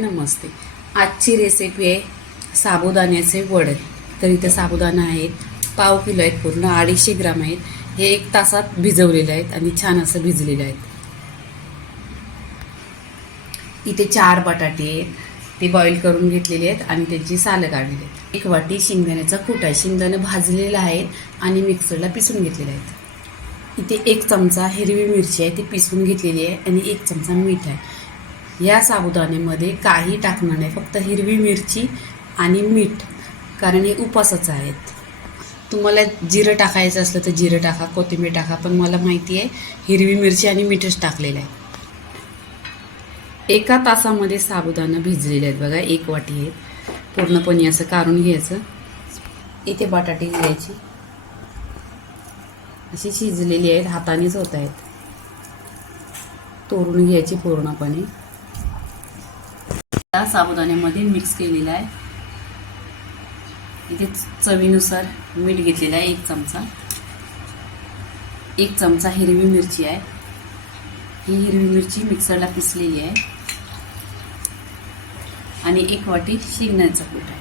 नमस्ते. आजची रेसिपी आहे साबुदाण्याचे वडे. तर इथे साबुदाणा आहेत पाव किलो आहेत पूर्ण अडीचशे ग्राम आहेत. हे एक तासात भिजवलेले आहेत आणि छान असं भिजलेले आहेत. इथे चार बटाटे आहेत. ते बॉईल करून घेतलेले आहेत आणि त्यांची सालं काढलेली आहेत. एक वाटी शेंगदाण्याचा कुटा आहे. शेंगदाणं भाजलेलं आहे आणि मिक्सरला पिसून घेतलेले आहेत. इथे एक चमचा हिरवी मिरची आहे ती पिसून घेतलेली आहे आणि एक चमचा मीठ आहे. या साबुदाण्यामध्ये काही टाकणार नाही फक्त हिरवी मिरची आणि मीठ कारण हे उपासाचं आहेत. तुम्हाला जिरं टाकायचं असलं तर जिरं टाका कोथिंबीर टाका पण मला माहिती आहे हिरवी मिरची आणि मीठच टाकलेलं आहे. एका तासामध्ये साबुदाणा भिजलेले आहेत बघा एक वाटी आहेत. पूर्णपणे असं काढून घ्यायचं. इथे बटाटे घ्यायची. अशी शिजलेली आहेत हातानेच होत आहेत. तोरून घ्यायची पूर्णपणे. त्या साबुदाण्यामध्ये मिक्स केलेला आहे. इथे चवीनुसार मीठ घेतलेलं आहे एक चमचा. एक चमचा हिरवी मिरची आहे. ही हिरवी मिरची मिक्सरला पिसलेली आहे. आणि एक वाटी शेंगण्याचं पीठ आहे.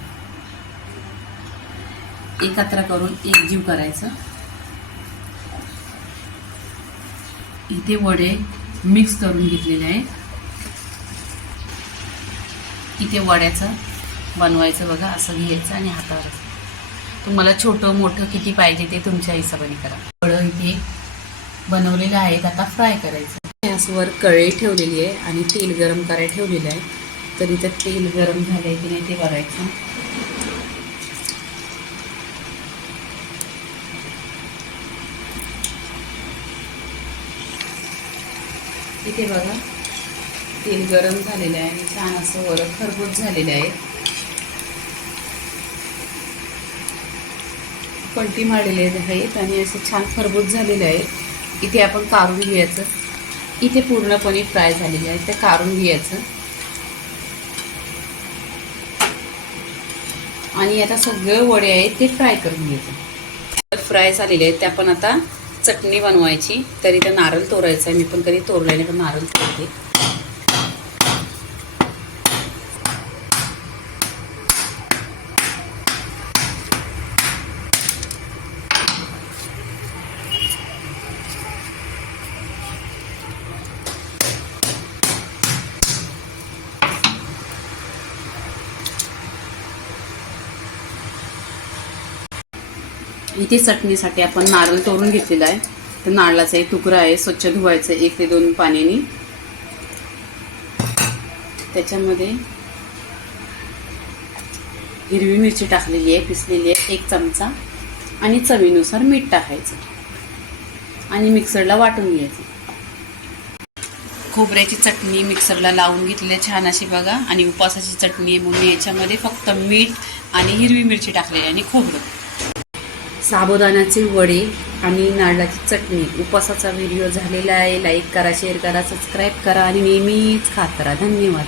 एकत्र करून एक जीव करायचं. इथे वडे मिक्स करून घेतलेले आहे. इथे वड्याचं बनवायचं बघा असं घ्यायचं आणि हातावर. तुम्हाला छोटं मोठं किती पाहिजे ते तुमच्या हिशोबाने करा. वडं इथे बनवलेलं आहेत आता फ्राय करायचं. गॅसवर कढई ठेवलेली आहे आणि तेल गरम करायला ठेवलेलं आहे. तर इथं तेल गरम झालं आहे की नाही ते बघायचं. इथे बघा तेल गरम झालेलं आहे आणि छान असं वर खरबूज झालेलं आहे. पलटी मारलेले आहेत आणि असं छान खरबूज झालेलं आहे. इथे आपण काढून घ्यायचं. इथे पूर्णपणे फ्राय झालेले आहे ते काढून घ्यायचं. आणि आता सगळे वडे आहेत ते फ्राय करून घ्यायचं. फ्राय झालेले आहेत ते आपण आता चटणी बनवायची तर इथं नारळ तोरायचं आहे. मी पण कधी तोरल्याने पण नारळ तोरते. इथे चटणीसाठी आपण नारळ तोडून घेतलेला आहे. तर नारळाचा एक तुकडा आहे स्वच्छ धुवायचं एक ते दोन पाण्याने. त्याच्यामध्ये हिरवी मिरची टाकलेली आहे पिसलेली आहे एक चमचा. आणि चवीनुसार मीठ टाकायचं. आणि मिक्सरला वाटून घ्यायचं. खोबऱ्याची चटणी मिक्सरला लावून घेतलेली आहे छान अशी बघा. आणि उपासाची चटणी आहे म्हणून याच्यामध्ये फक्त मीठ आणि हिरवी मिरची टाकलेली आहे आणि खोबरं. साबुदाण्याचे वडे आणि नारळाची चटणी. उपवासाचा व्हिडिओ झालेला आहे. लाईक करा शेअर करा सबस्क्राईब करा आणि नेहमीच खात करा धन्यवाद.